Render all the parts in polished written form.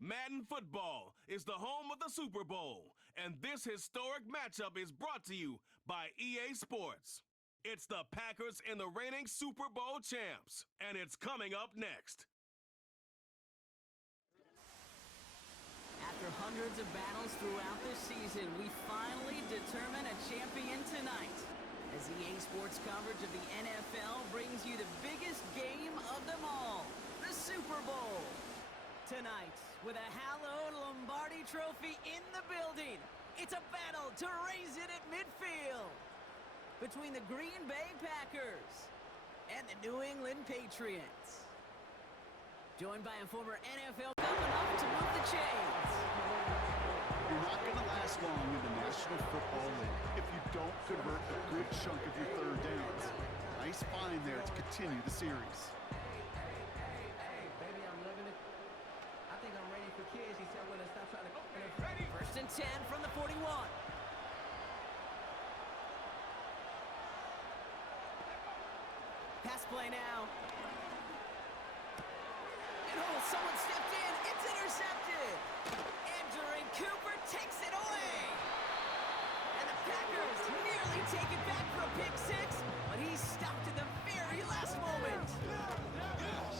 Madden Football is the home of the Super Bowl, and this historic matchup is brought to you by EA Sports. It's the Packers and the reigning Super Bowl champs, and it's coming up next. After hundreds of battles throughout the season, we finally determine a champion tonight. As EA Sports coverage of the NFL brings you the biggest game of them all, the Super Bowl. Tonight, with a hallowed Lombardi trophy in the building, it's a battle to raise it at midfield between the Green Bay Packers and the New England Patriots. Joined by a former NFL governor to move the chains. You're not going to last long in the National Football League if you don't convert a good chunk of your third downs. Nice find there to continue the series. Hey, baby, I'm loving it. I think I'm ready for kids. He said, well, stop trying to go. Ready. 1st and 10 from the 41. Pass play now. And someone stepped in. It's intercepted. Andrew Cooper takes it away. And the Packers nearly take it back for a pick six, but he's stopped at the very last moment.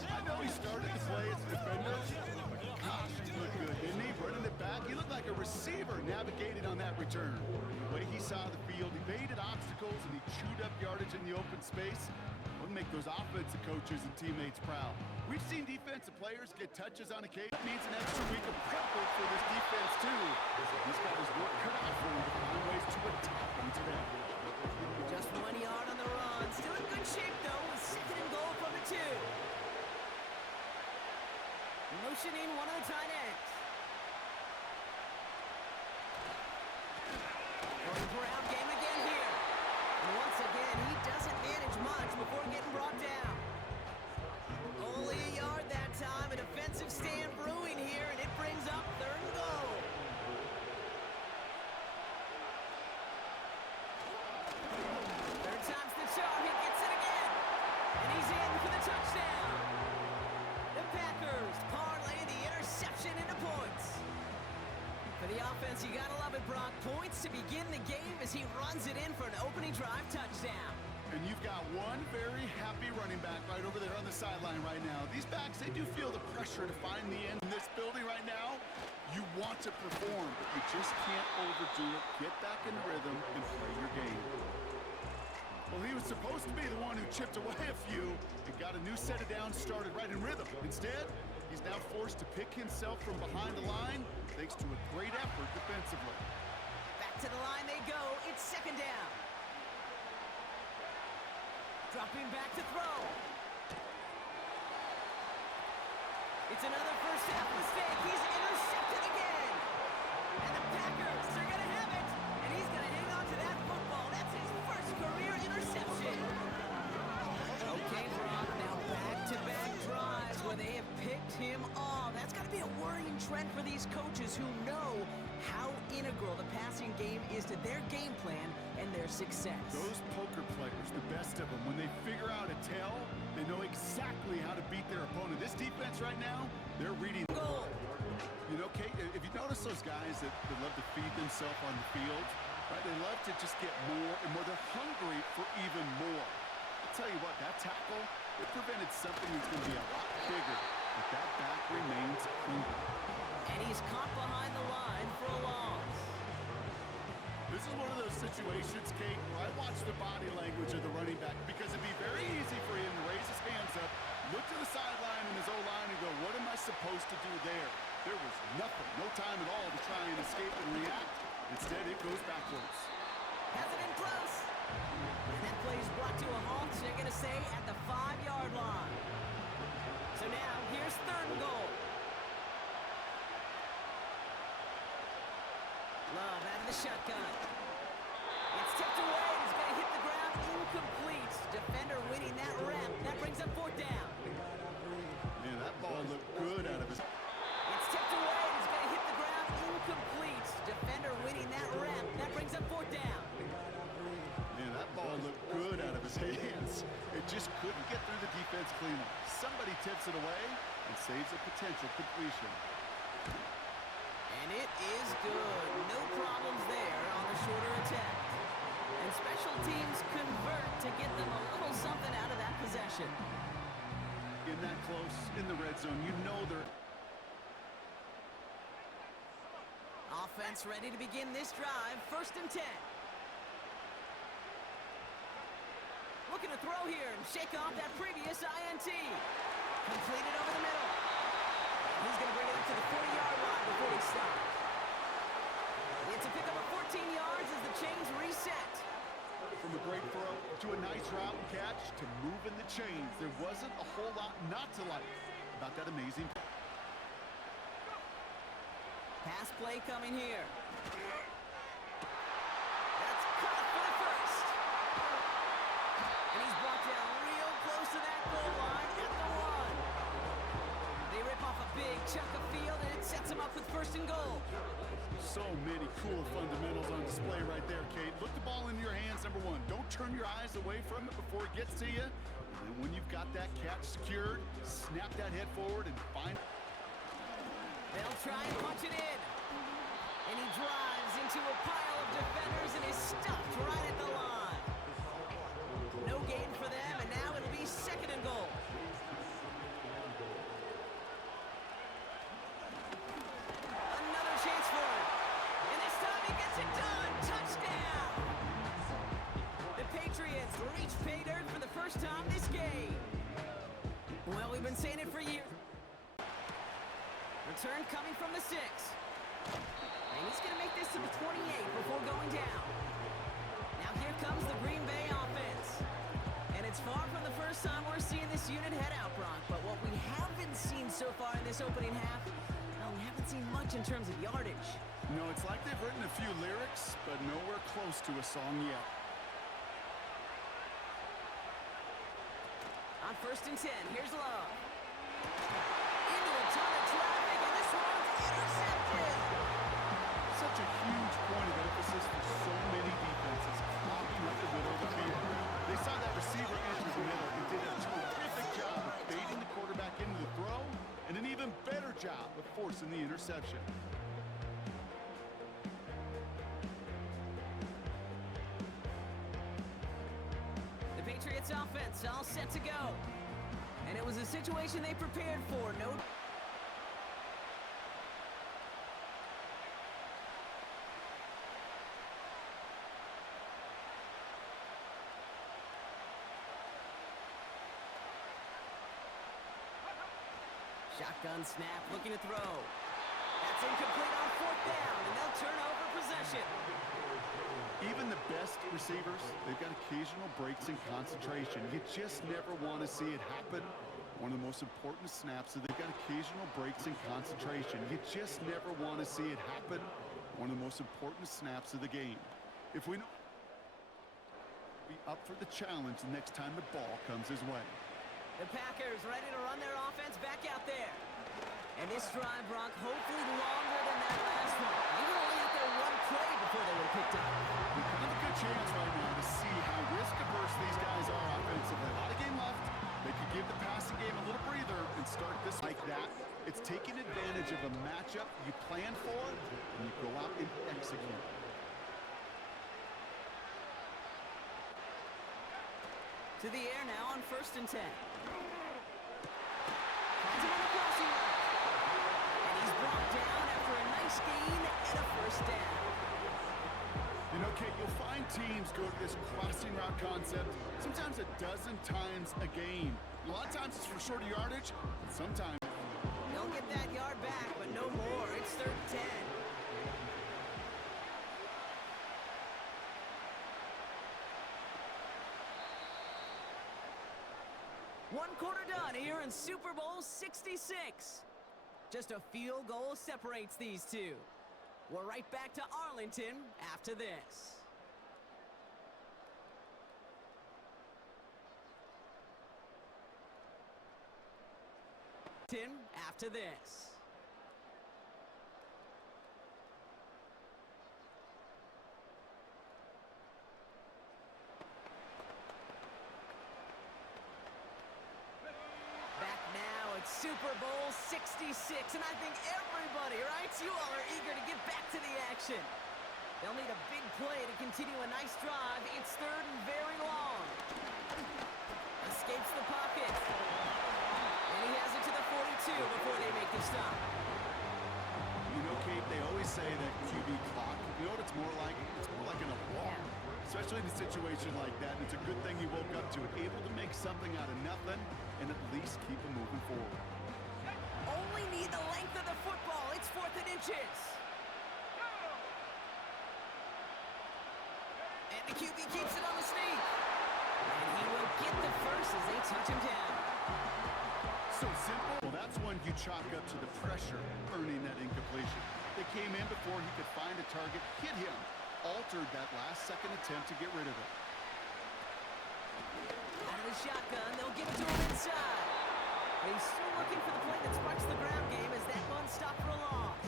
I know he started the play as a defender, but gosh, he looked good, didn't he? Running it back, he looked like a receiver navigated on that return. The way he saw the field, he evaded obstacles, and he chewed up yardage in the open space. Wouldn't make those offensive coaches and teammates proud. We've seen defensive players get touches on occasion. That means an extra week of prep work for this defense, too. He's got his work cut out for him to find ways to attack them today. Just 1 yard on the run. Still in good shape, though, with 2nd and goal from the 2. Motioning one of the tight ends. Going ground game again here. And once again, he doesn't manage much before getting brought down. Only a yard that time. A defensive stand brewing here, and it brings up 3rd and goal. Third time's the charm. He gets it again. And he's in for the touchdown. The Packers parlay the interception into points. For the offense, you gotta love it, Brock. Points to begin the game as he runs it in for an opening drive touchdown. And you've got one very happy running back right over there on the sideline right now. These backs, they do feel the pressure to find the end in this building right now. You want to perform, but you just can't overdo it. Get back in rhythm and play your game. Well, he was supposed to be the one who chipped away a few and got a new set of downs started right in rhythm. Instead, he's now forced to pick himself from behind the line thanks to a great effort defensively. Back to the line they go. It's 2nd down. Dropping back to throw. It's another first half mistake. He's intercepted again. And the Packers are going to have it. And he's going to hang on to that football. That's his first career interception. Okay, Brock, now back-to-back drives where they have picked him off. That's got to be a worrying trend for these coaches who know how integral the passing game is to their game plan and their success. Those poker players, the best of them, when they figure out a tell, they know exactly how to beat their opponent. This defense right now, they're reading. Goal. You know, Kate, if you notice those guys that love to feed themselves on the field, right? They love to just get more and more. They're hungry for even more. I'll tell you what, that tackle, it prevented something that's going to be a lot bigger, but that back remains hungry. And he's caught behind the line for a loss. This is one of those situations, Kate, where I watch the body language of the running back because it'd be very easy for him to raise his hands up, look to the sideline and his O-line and go, what am I supposed to do there? There was nothing, no time at all to try and escape and react. Instead, it goes backwards. Has it in close. And that play is brought to a halt, so they're going to say at the 5-yard line. So now, here's 3rd and goal. Love out of the shotgun. It's tipped away. He's going to hit the ground incomplete. Defender winning that rep. That brings up 4th down. Man, that ball looked good out of his... It's tipped away. He's going to hit the ground incomplete. Defender winning that rep. That brings up 4th down. Man, that ball looked good out of his hands. It just couldn't get through the defense cleanly. Somebody tips it away and saves a potential completion. And it is good. No problems there on the shorter attack. And special teams convert to get them a little something out of that possession. In that close, in the red zone, you know they're... Offense ready to begin this drive. 1st and 10. Looking to throw here and shake off that previous INT. Completed over the middle. And he's going to bring it up to the 40-yard line before he stops. It's a pickup of 14 yards as the chains reset. From a great throw to a nice route and catch to moving the chains. There wasn't a whole lot not to like about that amazing. Pass play coming here. That's caught for the first. And he's brought down real close to that goal line at the 1. They rip off a big chunk of field, and it sets him up with 1st and goal. So many cool fundamentals on display right there, Kate. Look the ball in your hands, number 1. Don't turn your eyes away from it before it gets to you. And then when you've got that catch secured, snap that head forward and find... They'll try and punch it in. And he drives into a pile of defenders and is stuffed right at the line. No gain for them, and now it'll be 2nd and goal. Another chance for him. And this time he gets it done. Touchdown! The Patriots reach pay dirt for the first time this game. Well, we've been saying it for years. Return coming from the 6. And he's going to make this to the 28 before going down. Now here comes the Green Bay offense. And it's far from the first time we're seeing this unit head out, Brock. But what we haven't seen so far in this opening half, well, we haven't seen much in terms of yardage. No, it's like they've written a few lyrics, but nowhere close to a song yet. On 1st and 10, here's Love. Into a ton of traffic, and this one's intercepted. Such a huge point of emphasis for so many defenses, clogging up the middle of the field. They saw that receiver enter the middle and did a terrific job of baiting the quarterback into the throw, and an even better job of forcing the interception. The Patriots offense all set to go. And it was a situation they prepared for. No. Shotgun snap, looking to throw. That's incomplete on 4th down, and they'll turn over possession. Even the best receivers, they've got occasional breaks in concentration. You just never want to see it happen. One of the most important snaps, so they've got occasional breaks in concentration. You just never want to see it happen. One of the most important snaps of the game. If we know, be up for the challenge the next time the ball comes his way. The Packers ready to run their offense back out there. And this drive, Brock, hopefully longer than that last one. They were only out there 1 play before they were picked up. We've got a good chance right now to see how risk-averse these guys are offensively. A lot of game left. They could give the passing game a little breather and start this like that. It's taking advantage of a matchup you plan for, and you go out and execute. To the air now on 1st and 10. Finds him on the crossing route. And he's brought down after a nice gain and a 1st down. You know, Kate, you'll find teams go to this crossing route concept sometimes a dozen times a game. A lot of times it's for shorter yardage, and sometimes... They'll get that yard back, but no more. It's 3rd and 10. One quarter done here in Super Bowl 66. Just a field goal separates these two. We're right back to Arlington after this. After this. Back now, it's Super Super Bowl 66, and I think everybody, right? You all are eager to get back to the action. They'll need a big play to continue a nice drive. It's third and very long. Escapes the pocket. And he has it to the 42 before they make the stop. You know, Kate, they always say that QB clock, you know what it's more like? It's more like an alarm, especially in a situation like that. And it's a good thing he woke up to it, able to make something out of nothing and at least keep him moving forward. Only need the length of the football. It's 4th and inches. And the QB keeps it on the sneak. And he will get the first as they touch him down. So simple. Well, that's one you chalk up to the pressure earning that incompletion. They came in before he could find a target, hit him, altered that last-second attempt to get rid of it. Out of the shotgun, they'll give it to him inside. But he's still looking for the play that sparks the ground game as that one stopped for a loss.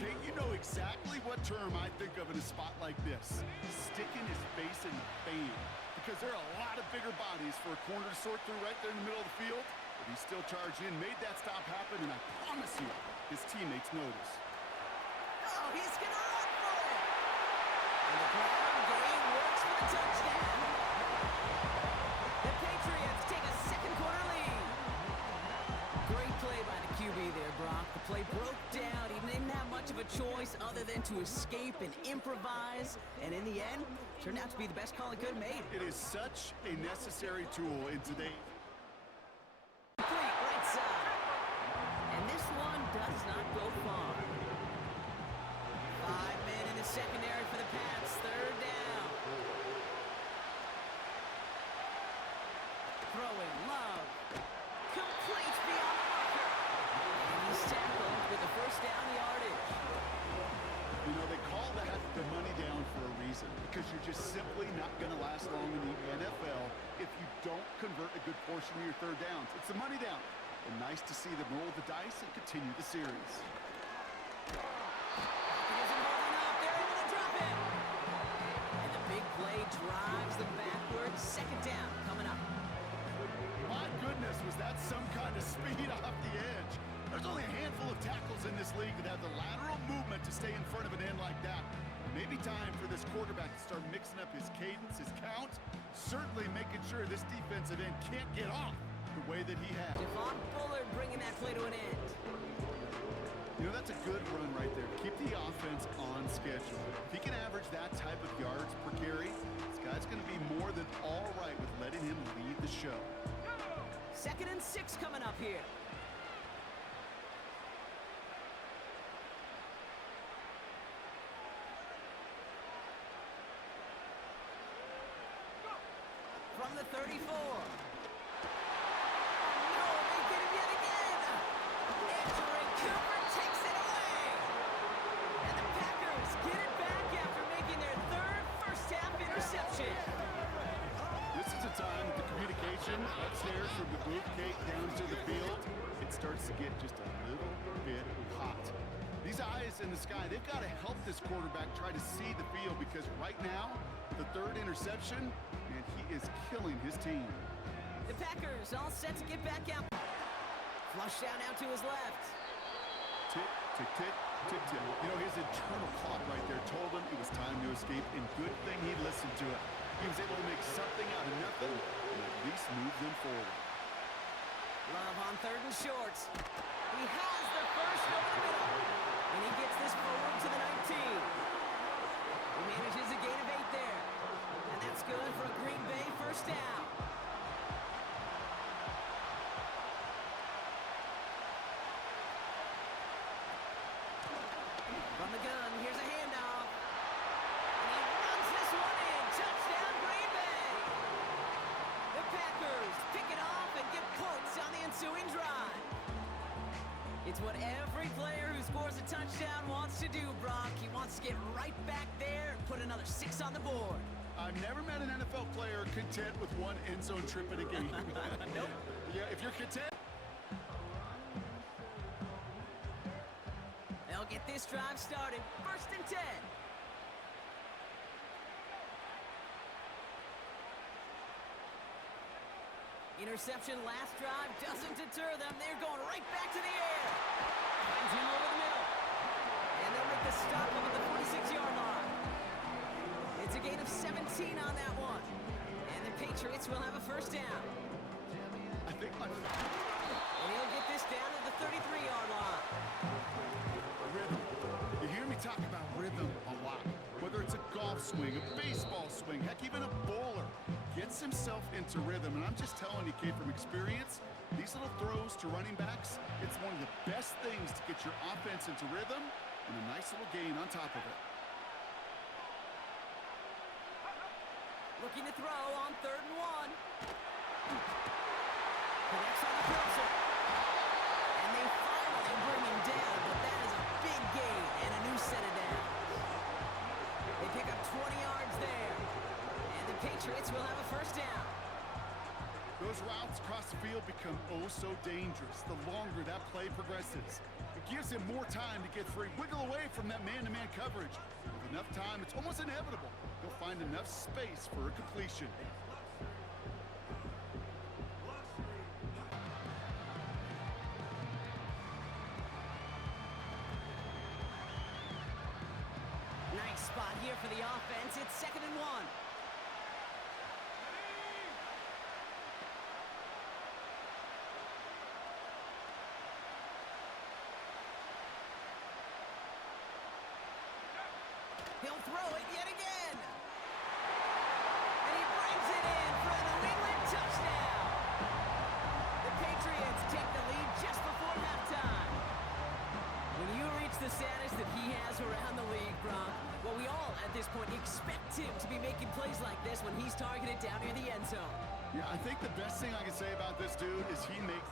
Kate, you know exactly what term I think of in a spot like this. Sticking his face in the fan. Because there are a lot of bigger bodies for a corner to sort through right there in the middle of the field. But he still charged in, made that stop happen, and I promise you, his teammates notice. Oh, he's going to run for it. And the ground game works for the touchdown. The Patriots take a second-quarter lead. Great play by the QB there, Brock. The play broke down. He didn't have much of a choice other than to escape and improvise. And in the end, turned out to be the best call he could have made. It is such a necessary tool in today's... Complete right side. And this one does not go far. 5 men in the secondary for the Pats. Third down. Throwing Love. Complete beyond the marker. And he's tackled with the first down yardage. You know, they call that the money down for a reason, because you're just simply not going to last long in the NFL if you don't convert a good portion of your third downs. It's the money down. And nice to see them roll the dice and continue the series. He isn't holding up. They're able to drop it. And the big play drives them backwards. Second down coming up. My goodness, was that some kind of speed off the edge. There's only a handful of tackles in this league that have the lateral movement to stay in front of an end like that. Maybe time for this quarterback to start mixing up his cadence, his count, certainly making sure this defensive end can't get off the way that he has. Devon Bullard bringing that play to an end. You know, that's a good run right there. Keep the offense on schedule. If he can average that type of yards per carry, this guy's going to be more than all right with letting him lead the show. 2nd and 6 coming up here. From the 34. Oh, no, they get him yet again. Andrew Cooper takes it away. And the Packers get it back after making their third first-half interception. This is a time that the communication upstairs from the booth gate down to the field, it starts to get just a little bit hot. These eyes in the sky, they've got to help this quarterback try to see the field, because right now, the third interception, and he is killing his team. The Packers all set to get back out. Flush down out to his left. Tick, tick, tick, tick, tick. You know, his internal clock right there told him it was time to escape, and good thing he listened to it. He was able to make something out of nothing and at least move them forward. Love on 3rd and short. He has the first over the middle. And he gets this forward to the 19. He manages a gain of 8 there. And that's good for a Green Bay first down. From the gun, here's a handoff. And he runs this one in. Touchdown, Green Bay. The Packers pick it off and get points on the ensuing drive. It's what every player who scores a touchdown wants to do, Brock. He wants to get right back there and put another 6 on the board. I've never met an NFL player content with one end zone trip in a game. Nope. Yeah, if you're content. They'll get this drive started. 1st and 10. Interception last drive doesn't deter them. They're going right back to the air. Finds him over the middle. And they'll make the stop up at the 46-yard line. It's a gain of 17 on that one. And the Patriots will have a first down. I think my... And he'll get this down to the 33-yard line. Rhythm. You hear me talk about rhythm a lot. Whether it's a golf swing, a baseball swing, heck, even a bowler gets himself into rhythm. And I'm just telling you, kid, from experience, these little throws to running backs, it's one of the best things to get your offense into rhythm and a nice little gain on top of it. Looking to throw on 3rd and 1. Connects on the crosser. And they finally bring him down, but that is a big gain and a new set of downs. They pick up 20 yards there. And the Patriots will have a first down. Those routes across the field become oh so dangerous the longer that play progresses. It gives him more time to get free, wiggle away from that man-to-man coverage. With enough time, it's almost inevitable. He'll find enough space for a completion. Nice spot here for the offense. It's 2nd and 1. He'll throw it yet again. And he brings it in for a New England touchdown. The Patriots take the lead just before halftime. When you reach the status that he has around the league, Gronk, well, we all at this point expect him to be making plays like this when he's targeted down near the end zone. Yeah, I think the best thing I can say about this dude is he makes...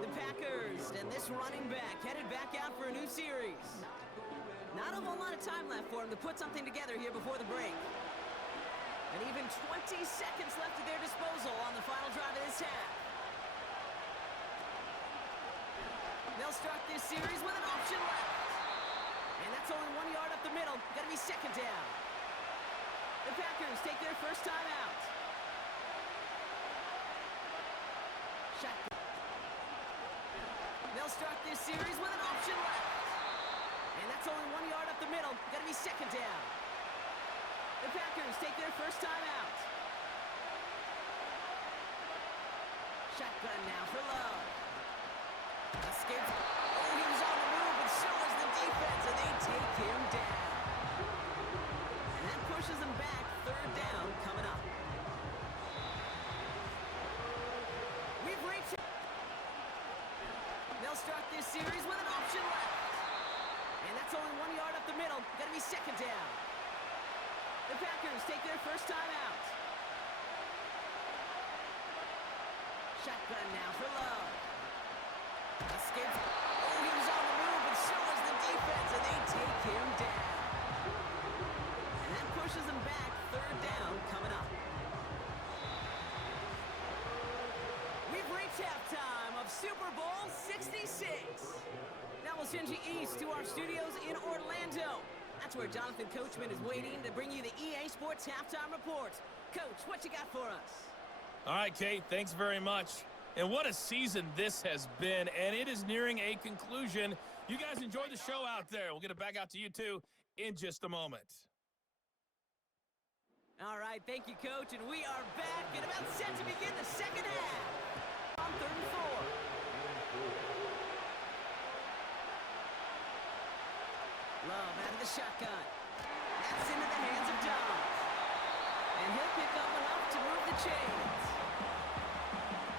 The Packers and this running back headed back out for a new series. Not a whole lot of time left for him to put something together here before the break. And even 20 seconds left at their disposal on the final drive of this half. They'll start this series with an option left. And that's only 1 yard up the middle. Got to be 2nd down. The Packers take their first time out. Shotgun. They'll start this series with an option left. And that's only 1 yard up the middle. Got to be 2nd down. The Packers take their first time out. Shotgun now for Love. Escapes. Oh, he was on the move, but so was the defense, and they take him down. And that pushes them back. 3rd down coming up. We've reached... They'll start this series with an option left. And that's only 1 yard up the middle. Got to be 2nd down. The Packers take their first time out. Shotgun now for Love. Escapes. Oh, he was on the move, but so was the defense, and they take him down. And that pushes them back. 3rd down coming up. We've reached halftime of Super Bowl 66. Now we'll send you east to our studios in Orlando. That's where Jonathan Coachman is waiting to bring you the EA Sports Halftime Report. Coach, what you got for us? All right, Kate, thanks very much. And what a season this has been, and it is nearing a conclusion. You guys enjoy the show out there. We'll get it back out to you, too, in just a moment. All right, thank you, Coach, and we are back and about set to begin the second half. On 3rd and 4. Love out of the shotgun. That's into the hands of Dobbs. And he'll pick up enough to move the chains.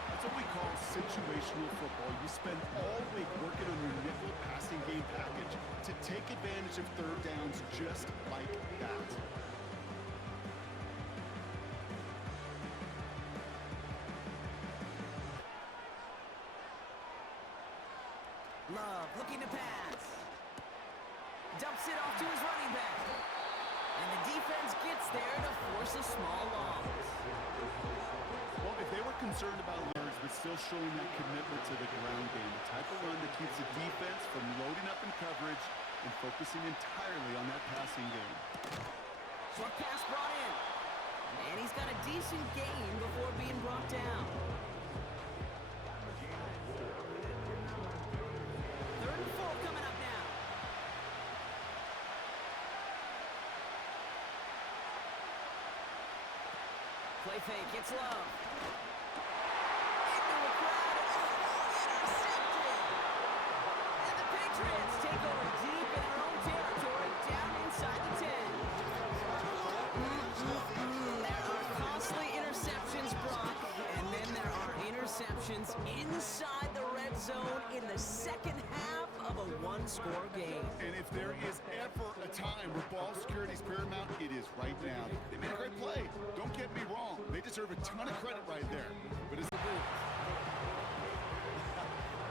That's what we call situational football. You spend all week working on your nickel passing game package to take advantage of 3rd downs just like that. Love looking to pass. Dumps it off to his running back. And the defense gets there to force a small loss. Well, if they were concerned about yards, the is still showing that commitment to the ground game, the type of run that keeps the defense from loading up in coverage and focusing entirely on that passing game. Short pass brought in. And he's got a decent gain before being brought down. 3rd and 4 coming up now. Play fake, gets low. Into a crowd, intercepted. And the Patriots take over deep in their own territory, down inside the 10. There are costly interceptions, Brock, and then there are interceptions inside the red zone in the second half of a one-score game. And if there is ever a time where ball security is paramount, it is right now. They made a great play. Don't get me wrong. They deserve a ton of credit right there. But it's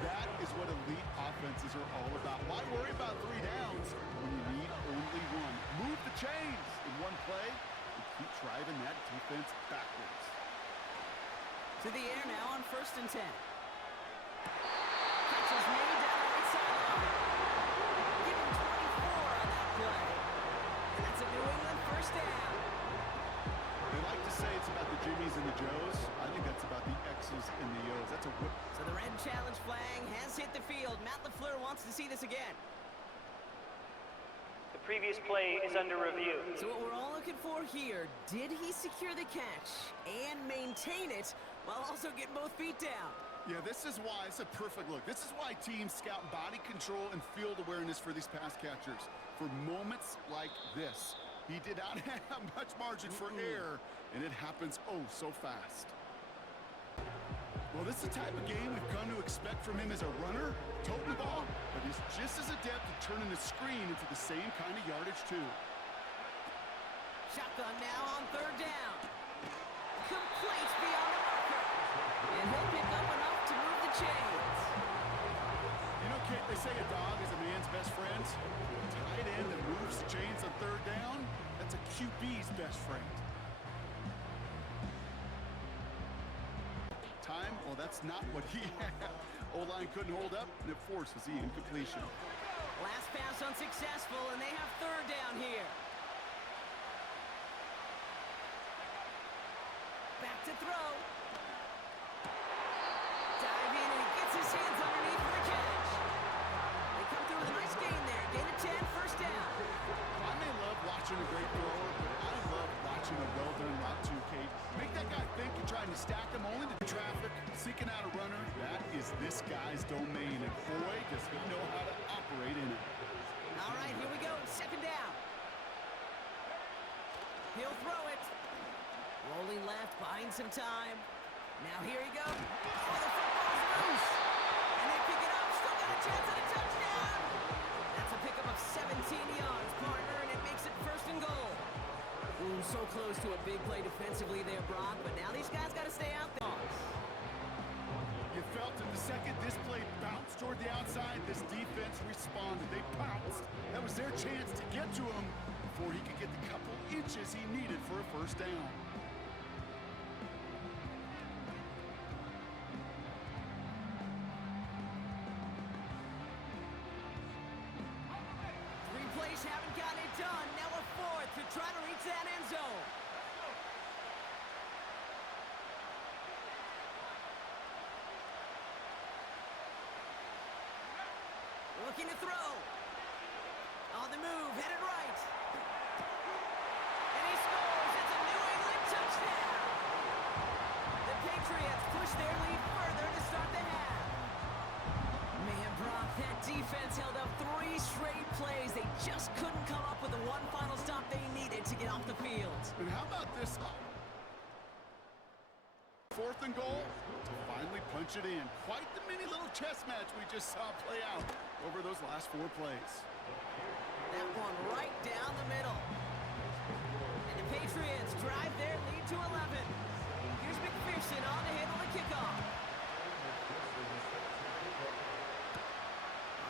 that is what elite offenses are all about. Why worry about 3 downs when you need only one? Move the chains in one play and keep driving that defense backwards. To the air now on 1st and 10. Catch is made down the right sideline. Give him 24 on that play. And that's a New England 1st down. They like to say it's about the Jimmies and the Joes. I think that's about the X's and the O's. That's a whip. So the red challenge flag has hit the field. Matt LaFleur wants to see this again. The previous play is under review. So what we're all looking for here, did he secure the catch and maintain it while also getting both feet down? Yeah, this is why it's a perfect look. This is why teams scout body control and field awareness for these pass catchers. For moments like this, he did not have much margin for error, and it happens oh so fast. Well, this is the type of game we've come to expect from him as a runner, toting the ball, but he's just as adept at turning the screen into the same kind of yardage, too. Shotgun now on 3rd down. Complete beyond the marker. And he'll pick up enough to move the chains. You know, Kate, they say a dog is a man's best friend. A tight end that moves the chains on 3rd down, that's a QB's best friend. Time, well, that's not what he had. O-line couldn't hold up, and it forces the incompletion. Last pass unsuccessful, and they have 3rd down here. Back to throw. Dive in, and he gets his hands underneath for the catch. They come through with a nice gain there. Gain of 10, 1st down. I may love watching a great thrower, but I love watching a well-done route too, Kate. Make that guy think you're trying to stack him only to traffic, seeking out a runner. That is this guy's domain, and boy, does he know how to operate in it. All right, here we go. 2nd down. He'll throw it. Rolling left, buying some time. Now here he goes. Oh, the football's loose. And they pick it up. Still got a chance at a touchdown. That's a pickup of 17 yards, partner, and it makes it 1st and goal. Ooh, so close to a big play defensively there, Brock, but now these guys got to stay out there. You felt it the second this play bounced toward the outside, this defense responded. They pounced. That was their chance to get to him before he could get the couple inches he needed for a 1st down. Haven't gotten it done. Now a 4th to try to reach that end zone. Looking to throw. On the move, headed right. And he scores. It's a New England touchdown. The Patriots push their lead further to start the half. Man, Brock, that defense held up 3 straight plays. They just couldn't come up with the one final stop they needed to get off the field. And how about this? 4th and goal to finally punch it in. Quite the mini little chess match we just saw play out over those last 4 plays. That one right down the middle. And the Patriots drive their lead to 11. Here's McPherson on to handle the kickoff.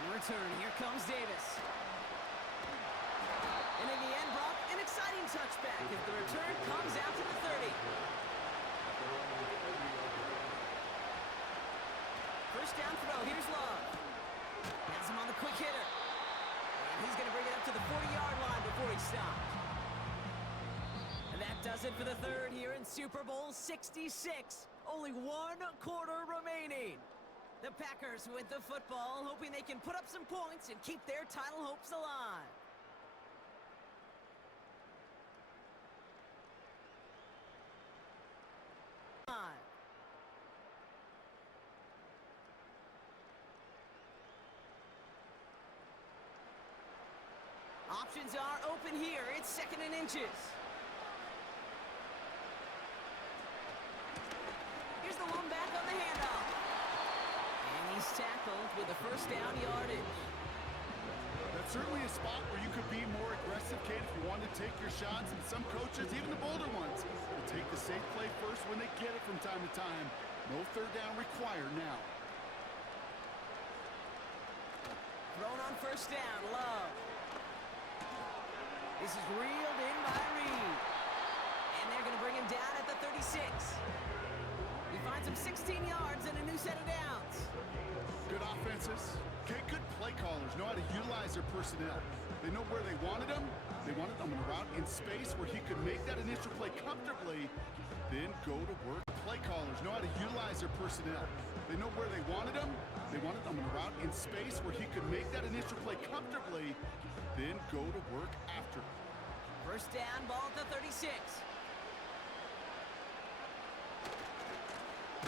On return, here comes Davis. And in the end, Brock, an exciting touchback as the return comes out to the 30. first down throw. Here's Love. Has him on the quick hitter. And he's going to bring it up to the 40-yard line before he stops. And that does it for the third here in Super Bowl 66. Only one quarter remaining. The Packers with the football, hoping they can put up some points and keep their title hopes alive. Options are open here. It's 2nd and inches. Here's the one back on the handoff. And he's tackled with a first down yardage. That's certainly a spot where you could be more aggressive, Kate, if you want to take your shots. And some coaches, even the bolder ones, will take the safe play first when they get it from time to time. No third down required now. Thrown on first down, Love. This is reeled in by Reed. And they're going to bring him down at the 36. He finds him 16 yards and a new set of downs. Good offenses. Okay, good play callers know how to utilize their personnel. They know where they wanted him. They wanted him on a route in space where he could make that initial play comfortably, then go to work. Play callers know how to utilize their personnel. They know where they wanted him. They wanted him on a route in space where he could make that initial play comfortably, then go to work after. First down, ball at the 36.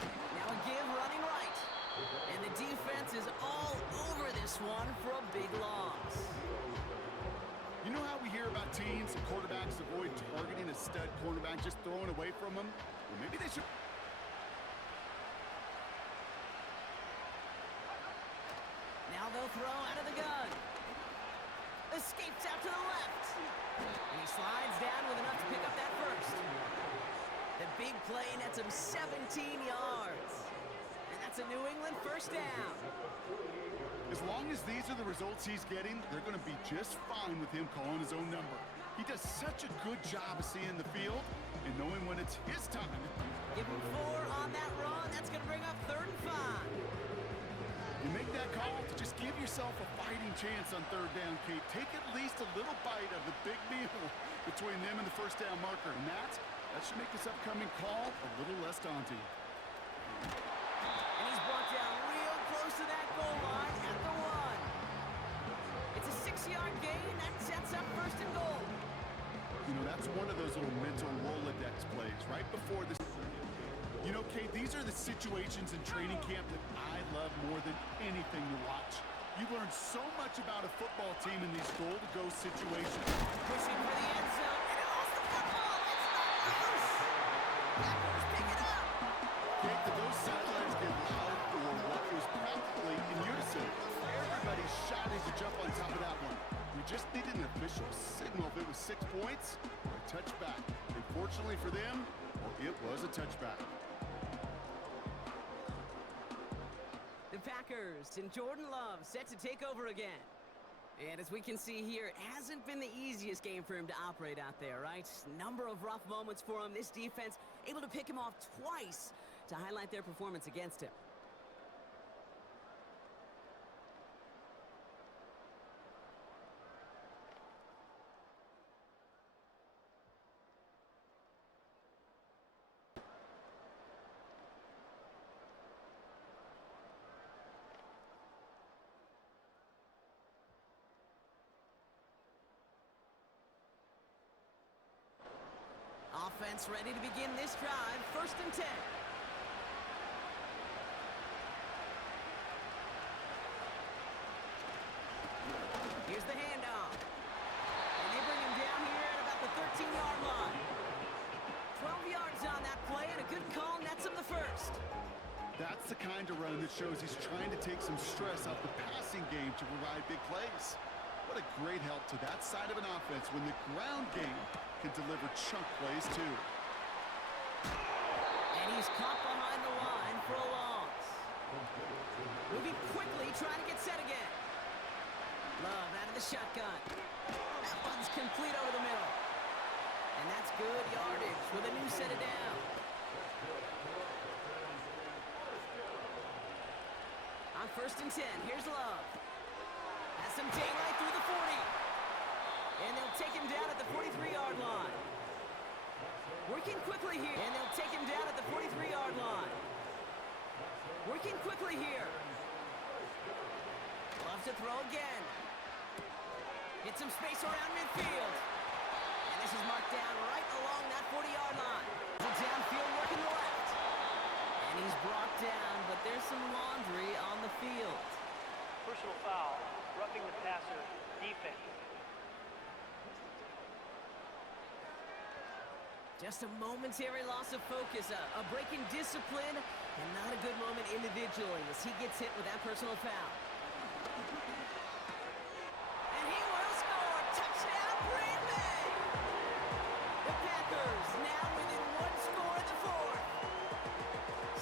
Now a give running right. And the defense is all over this one for a big loss. You know how we hear about teams and quarterbacks avoid targeting a stud cornerback, just throwing away from them? Well, maybe they should. Now they'll throw out of the gun. Escapes out to the left. And he slides down with enough to pick up that first. The big play nets him 17 yards. And that's a New England first down. As long as these are the results he's getting, they're going to be just fine with him calling his own number. He does such a good job of seeing the field and knowing when it's his time. Give him 4 on that run. That's going to bring up 3rd and 5. You make that call to just give yourself a fighting chance on 3rd down, Kate. Take at least a little bite of the big meal between them and the first down marker. And that should make this upcoming call a little less daunting. And he's brought down real close to that goal line at the 1. It's a 6-yard gain. That sets up 1st and goal. You know, that's one of those little mental Rolodex plays right before this. You know, Kate, these are the situations in training camp that I love more than anything to watch. You learn so much about a football team in these goal-to-go situations. Pushing for the end zone, and it lost the football. It's not loose. Packers pick it up. Kate, did those sidelines get loud or what was practically in unison? Everybody shouted to jump on top of that one. We just needed an official signal if it was 6 points or a touchback. And fortunately for them, well, it was a touchback. The Packers and Jordan Love set to take over again. And as we can see here, it hasn't been the easiest game for him to operate out there, right? Number of rough moments for him. This defense able to pick him off twice to highlight their performance against him. Offense ready to begin this drive. 1st and 10. Here's the handoff. And they bring him down here at about the 13-yard line. 12 yards on that play, and a good call nets him the first. That's the kind of run that shows he's trying to take some stress off the passing game to provide big plays. What a great help to that side of an offense when the ground game can deliver chunk plays too. And he's caught behind the line for a loss. Moving quickly, trying to get set again. Love out of the shotgun. That one's complete over the middle. And that's good yardage with a new set of down. first and 10. Here's Love. Has some daylight through the 40. And they'll take him down at the 43-yard line. Working quickly here. And they'll take him down at the 43-yard line. Working quickly here. Loves to throw again. Hit some space around midfield. And this is marked down right along that 40-yard line. Downfield working the left. And he's brought down, but there's some laundry on the field. Personal foul, roughing the passer, defense. Just a momentary loss of focus, a break in discipline, and not a good moment individually as he gets hit with that personal foul. And he will score! Touchdown, Green Bay! The Packers now within one score in the fourth.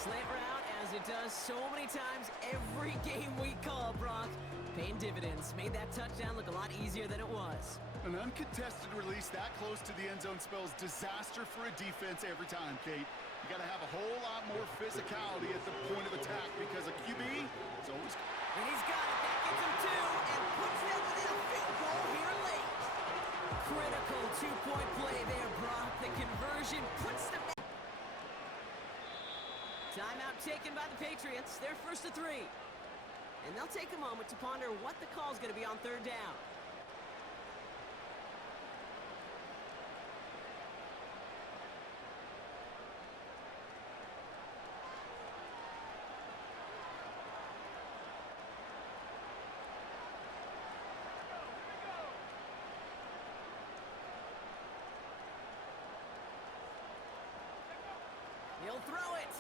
Slant route, as it does so many times every game we call, Brock. Paying dividends, made that touchdown look a lot easier than it was. An uncontested release that close to the end zone spells disaster for a defense every time, Kate. You got to have a whole lot more physicality at the point of attack because a QB is always... And he's got it. That gets him two and puts them within a field goal here late. Critical two-point play there, Brock. The conversion puts them... Timeout taken by the Patriots. They're first to 3. And they'll take a moment to ponder what the call's going to be on third down. He'll throw it.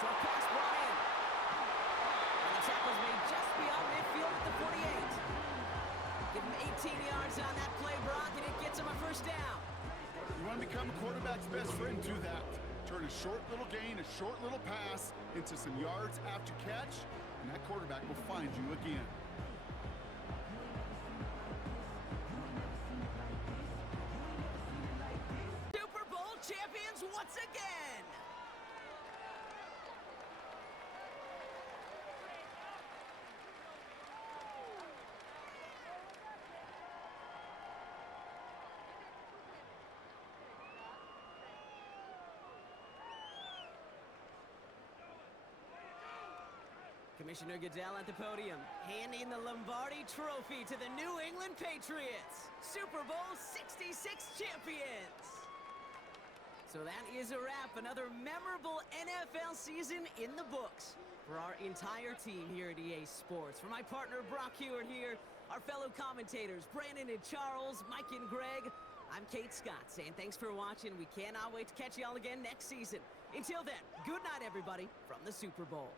Short pass brought in. And the tackle's made just beyond midfield at the 48. Give him 18 yards on that play, Brock, and it gets him a first down. You want to become a quarterback's best friend, do that. Turn a short little gain, a short little pass into some yards after catch, and that quarterback will find you again. Super Bowl champions once again. Commissioner Goodell at the podium, handing the Lombardi Trophy to the New England Patriots, Super Bowl 66 champions. So that is a wrap. Another memorable NFL season in the books for our entire team here at EA Sports. For my partner, Brock Hewitt here, our fellow commentators, Brandon and Charles, Mike and Greg, I'm Kate Scott saying thanks for watching. We cannot wait to catch you all again next season. Until then, good night, everybody, from the Super Bowl.